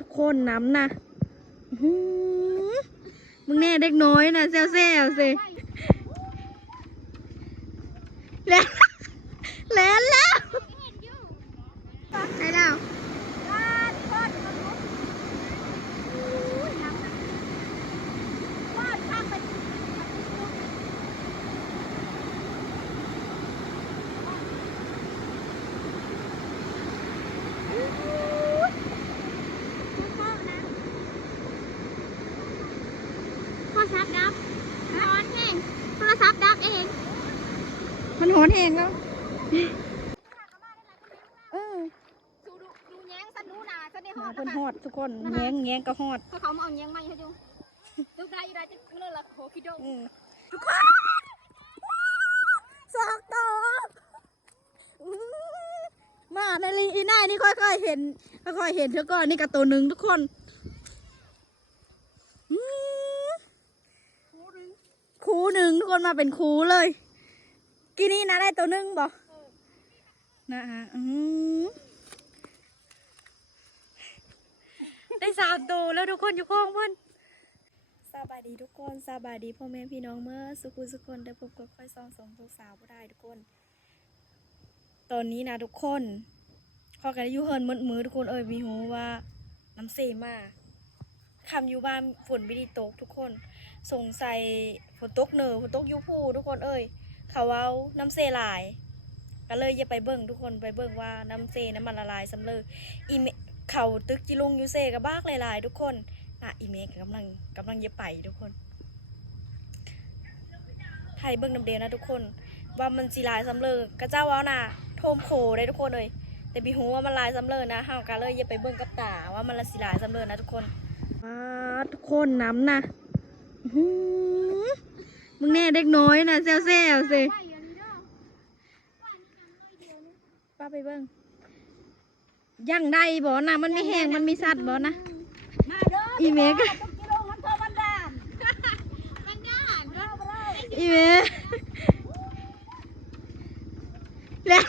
ทุกคนน้ำนะมึงแน่เด็กน้อยนะเซลสิแล้วแล้วใช่แล้วโทรศัพท์ดับร้อนแห้งโทรศัพท์ดับเองมันหอนแห้งแล้วดูแย้งสันดูหนาสันในหอด เพิ่นหอดทุกคนแง้งก็หอดเขามาเอาแย้งมาให้ดูดูได้จะเลิกละโหคิดดูทุกคนสองตัวมาในลิงอีน่านี่ค่อยๆเห็นเธอก่อนนี่กับตัวหนึ่งทุกคนคูหนึ่งทุกคนมาเป็นคูเลยกี่นี่นะได้ตัวหนึ่งบ่นะฮะได้3 ตัวแล้วทุกคนอยู่ข้องเพื่อนสบายดีทุกคนสบายดีพ่อแม่พี่น้องเมื่อสุคนได้พบกับค่อยซองสาวผู้ได้ทุกคนตอนนี้นะทุกคนขอกันอยู่เฮิร์นมือทุกคนมีหูว่าน้ำเสมาคำอยู่บ้านฝนไม่ได้ตกทุกคนสงสัยฝนตกฝนตกยูพูทุกคนเขาเอาน้ำเสหลายก็เลยอย่าไปเบิ่งทุกคนไปเบิ่งว่าน้ำเสน้ำมันละลายสำเร็จเขาตึกจิลุงยูเซกับบ้ากหลายๆทุกคนอีเมกกำลังจะไปทุกคนไทยเบิ่งน้ำเดียวนะทุกคนว่ามันสีลายสำเร็จกระเจ้าเอาน่ะโทมโขได้ทุกคนแต่บีหูว่ามันลายสำเร็จนะเฮากันเลยอย่าไปเบิ่งกับตาว่ามันสีลายสำเร็จนะทุกคนทุกคนน้ำนะมึงแน่เด็กน้อยนะเซลสิป้าไปเบิ่งยังได้บ่นะมันไม่แห้งมันมีสัตว์บ่นะอีเมกอีเมกแล้ว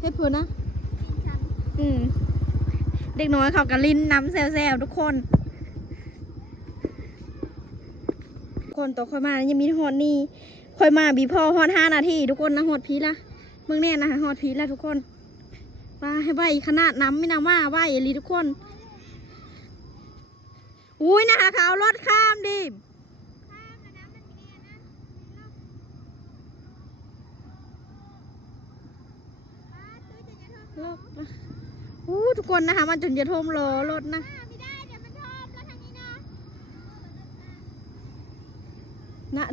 เฮ็ดพูดนะเด็กน้อยเขากันลิ้นน้ำแซวทุกคนตัวค่อยมายังมีฮอดนี่ค่อยมาบีพ่อฮอด5 นาทีทุกคนนะฮอดพีละเมืองแน่นะฮอดพีละทุกคนมาให้ใบขนาดน้ำไม่นำว่าใบลีทุกคนอุ้ยนะคะเขาเอารถข้ามดิทุกคนนะคะมันจนจะท่วมล้อรถนะ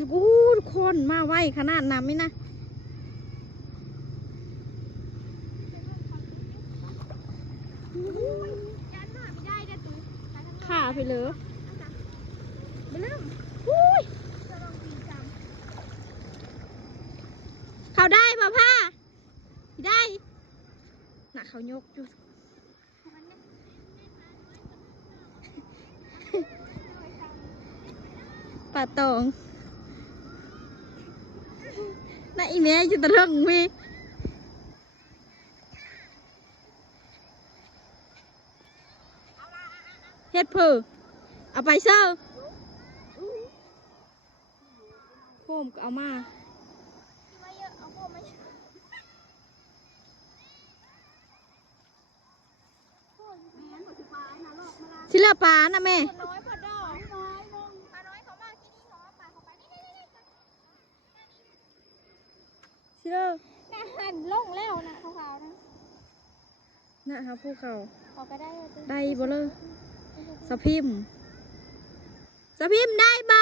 ทุกคนมาไวขนาดน้ำไหมนะขาไปเลยเขาได้ป่ะพ่าได้น่ะเขายกอยู่ปลาตองน่ะอีเมย์จะตะลึงมีเฮ็ดเพื่อเอาไปเซอร์โคมก็เอามาชิลปลานะแม่ชิลหันลงแล้วนะเขานะนะครับพวกเขาได้บ่เลยสะพิมได้บ่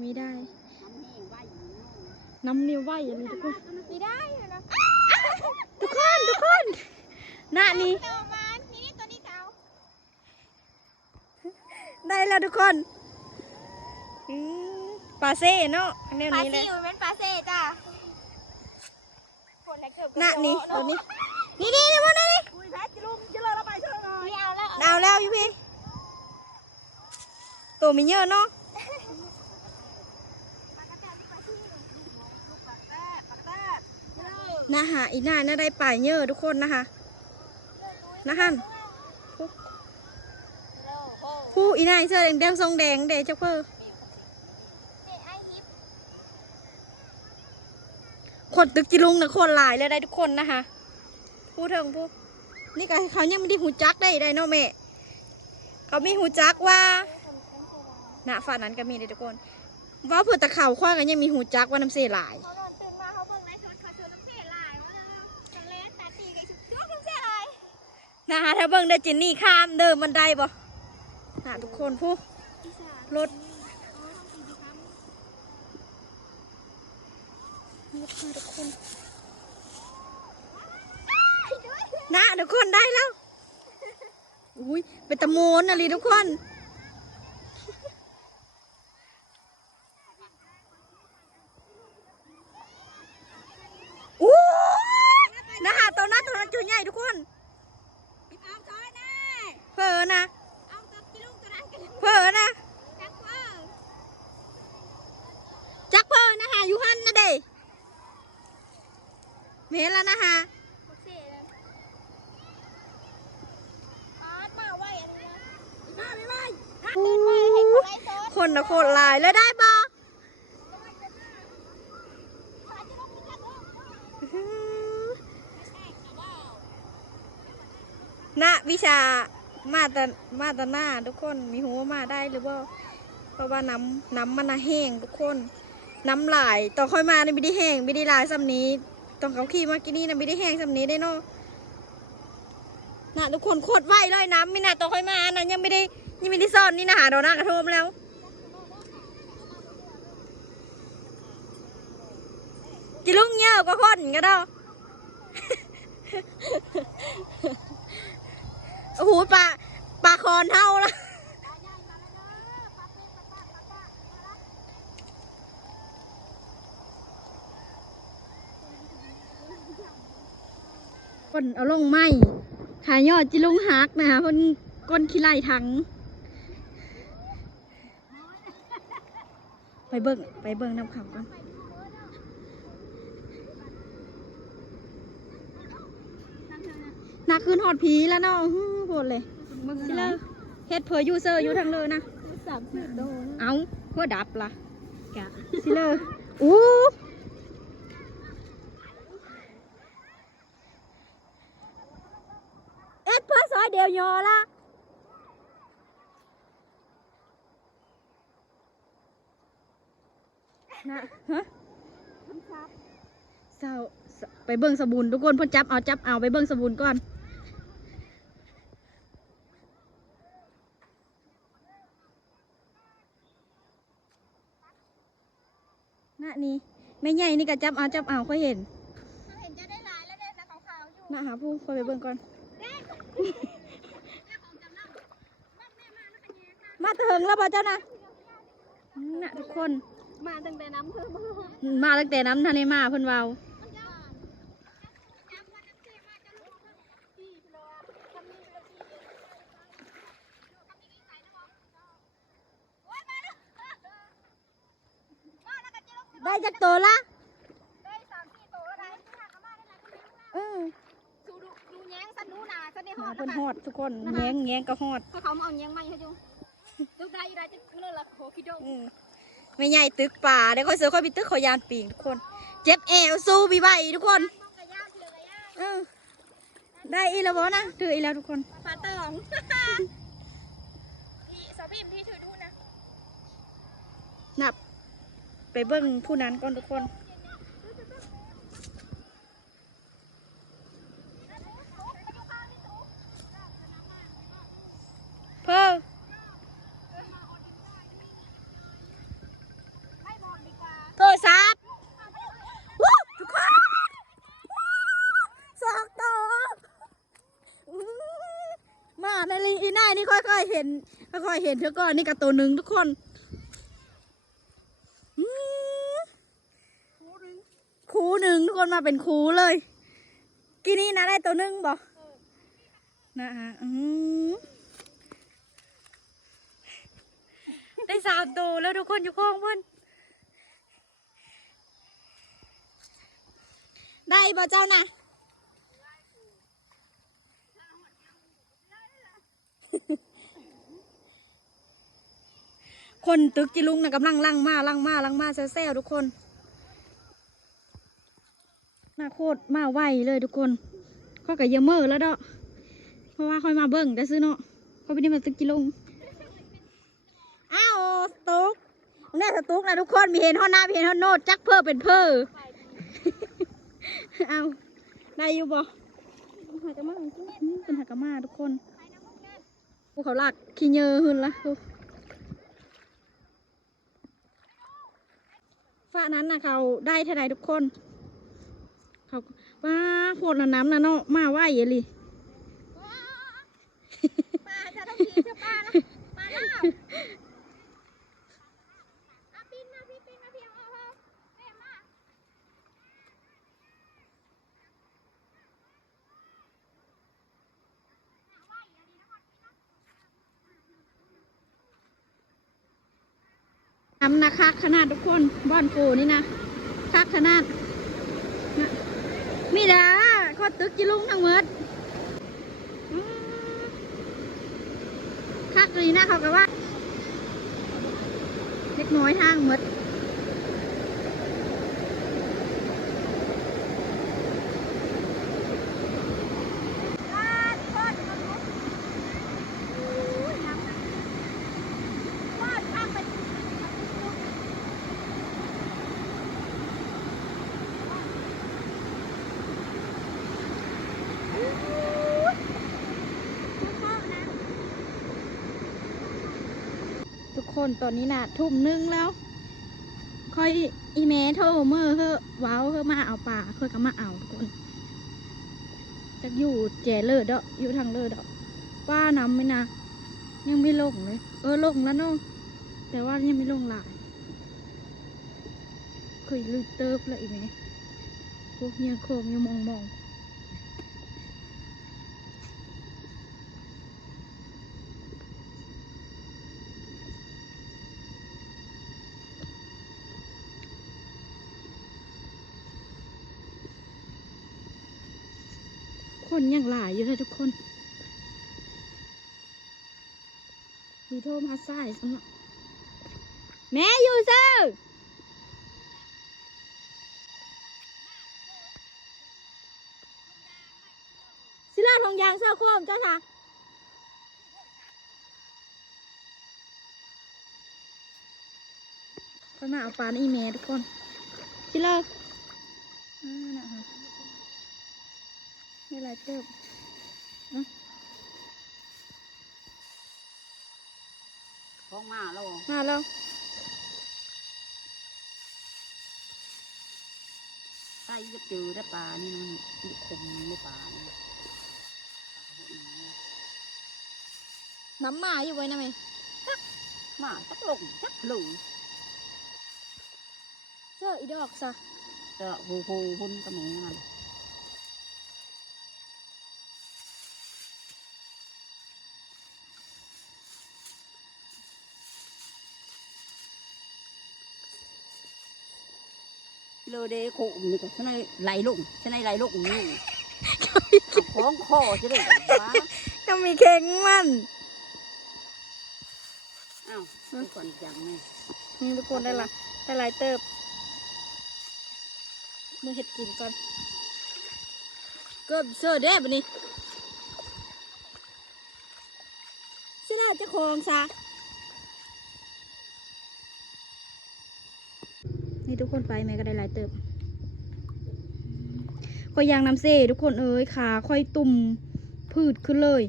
ไม่ได้น้ำเนียวไหวอะไรทุกคนไม่ได้ทุกคนน่ะนี่ได้แล้วทุกคนปลาเซ่เนาะแนวนี้เลยเป็นปลาเซ่จ้าน่ะนี่ตัวนี้นี่ทุกคนนี่เอาแล้วอยู่พี่ตัวมีเยอะเนาะ นะฮะอีน่าน่าได้ป่ายเยอะทุกคนนะคะนะฮันผู้อีน่าเสื้อแดงทรงแดงเดชเพื่อคนตึกจิลุงนะคนหลายเลยได้ทุกคนนะคะผู้เถิงผู้นี่ก็เขายังไม่ได้หูจักได้เนาะแม่เขามีหูจักว่าณฝ่านั้นก็มีเลยทุกคนว่าเพื่อตะเข่าคว้ากันยังมีหูจักว่าน้ำเสียหลายนะคะถ้าเบิ่งได้จินนี่ข้ามเดิมมันได้บ่นะทุกคนผู้รถทุกคนนะทุกคนได้แล้วอุ้ยเป็นตะโมนอะไรทุกคนอู้นะคะตัวนั้นจุดใหญ่ทุกคนเผลอนะเผลอนะจักเผลอนะคะอยู่หันนะเด้เมลแล้วนะคะคนละคนลายแล้วได้บ่นะวิชามาแต่หน้าทุกคนมีหัวมาได้หรือบ่เพราะว่าน้ำมันแห้งทุกคนน้ำลายต่อค่อยมาเนี่ยไม่ได้แห้งไม่ได้ลายซ้ำนี้ต้องเขาขี่มากินนี่นะไม่ได้แห้งซ้ำนี้ได้เนาะนะทุกคนโคตรไวเลยน้ำไม่น่าต่อค่อยมานะยังไม่ได้ซ่อนนี่นะหาดอกหน้ากระทมแล้วจิลุงเยอะก็คนก็ได้โอ้โหปลาคอนเท่าละคนเอาลงไม้ขายยอดจิลุงฮักนะคะคนก้นขี้ไล่ถังไปเบิ่งน้ำขำก่อนนักคืนหอดผีแล้วเนาะโหดเลยสิเลยเฮ็ดเผยยูเซอร์อยู่ทางเลยนะเอาเพื่อดับล่ะสิเลยอู้เอ็ดเพื่อซอยเดียวยอละนะฮะเศร้าไปเบิ่งสบูนทุกคนพ่นจับเอาไปเบิ่งสบูนก่อนน่ะนี่ไม่ใหญ่นี่ก็จับเอาค่อยเห็นจะได้หลายแล้วได้ขาวๆอยู่น่ะหาผู้ค่อยไปเบิ่งก่อนมาถึงแล้วป่ะเจ้านะน่ะทุกคนมาตั้งแต่น้ำเพิ่มทะเลมาเพิ่นเว้าได้จากตัวละได้3-4ตัวได้ดูแย้งสันนูนาสันในหอด เพิ่นฮอดทุกคนแง้งก็ฮอดเขามาเอาแย้งมาให้จุลูกได้อยู่ได้จะเมื่อละโคคิดดูไม่ใหญ่ตึกป่าเดี๋ยวค่อยเสือค่อยไปตึกขอยานปีงทุกคนเจ็บแอวสู้บีใบทุกคนได้อีแล้วบ่นะถืออีแล้วทุกคนปลาตองพี่สาวพิมพี่ถือดูนะนับไปเบิ่งผู้นั้นก่อนทุกคนเพิ่มโทรศัพท์ทุกคนสองตัวมาในลิงอีน่านี่ค่อยๆเห็นเธอก่อนนี่กับตัวหนึ่งทุกคนคูหนึ่งทุกคนมาเป็นคูเลยกี่นี่นะได้ตัวหนึ่งบ่นะฮะได้3 ตัวแล้วทุกคนอยู่ข้องเพื่อน ได้บ่เจ้านะคนตึกจิลุงนะกำลังลังมาแซ่ๆทุกคนมาโคตรมาไวเลยทุกคนข้อกับเยอะเมอแล้วเนาะเพราะว่าค่อยมาเบิ่งได้ซื้อเนาะเขาไม่ได้มาตึกจิลุงอ้าวสตุ๊กแน่สตุ๊กนะทุกคนมีเห็นฮอนหน้ามีเห็นฮอนโนดจักเพิ่อเป็นเพิ่อเอาได้อยู่บ่หากะมานี่เป็นหากะมาทุกคนพวกเขาลากขี้เยอะหุ่นละฝ้านั้นนะเขาได้เท่าไรทุกคนเขาว้าโคตรน้ำนะเนาะมาไหวเยลิป้าจะต้องขี่เจ้าป้านะป้าแล้วปีนมาพี่เอาเต็มมาน้ำนะคักขนาดทุกคนบ้านโกนี่นะคักขนาดมีดาข้อตึกจิลุงทั้งหมดคักเลยนะเขากับว่าเล็กน้อยทางหมดทุกคนตอนนี้น่ะ1 ทุ่มแล้วค่อยอีเมโทรเมื่อเฮอว้าวเฮอมาเอาป่าค่อยก็มาเอาทุกคนจะอยู่แจเลอดอกอยู่ทางเลอดอกป้าน้ำไม่นะยังไม่ลงเลยลงแล้วเนาะแต่ว่ายังไม่ลงหลายเคยลืมเติบเลยอีเมพวกเฮียโคมยังมองคนยังหลายอยู่เลยทุกคนมีโทรมาสายสำหรับแม่อยู่เซอร์สิลาทองยางเสื้อโคมเจ้าค่ะไปมาเอาปลาในอีเมทุกคนสิลานะคะไม่ไรเติบท้องมาแล้วใส่จะเจอได้ปลานี่มันคมไม่ปลาเนี่ยน้ำหมาอยู่ไว้นะแม่ มาจักลงจักหลุง เสื้ออีดอกซะ จะหูหุ่นกระหม่อมมันเลยเด็กโขมนี่ก็ฉันไหลลงนี่คล้องคอจะได้ไหม ก็มีเข่งมัน อ้าวเป็นคนอย่างไง นี่ทุกคนได้ละได้หลายเติบมึงเห็ดกินก่อนเกือบเสื้อเด้บนี่สิลาจะคองซะนี่ทุกคนไปแม่ก็ได้หลายเติบค่อยยางน้ำเซ่ทุกคนเอ้ยขาค่อยตุ่มพืชขึ้นเลย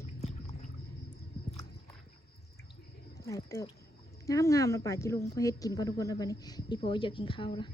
หลายเติบงามแล้วป่าจิลุงค่อยเฮ็ดกินก่อนทุกคนเอาไปนี่อีโพอยากกินข้าวละ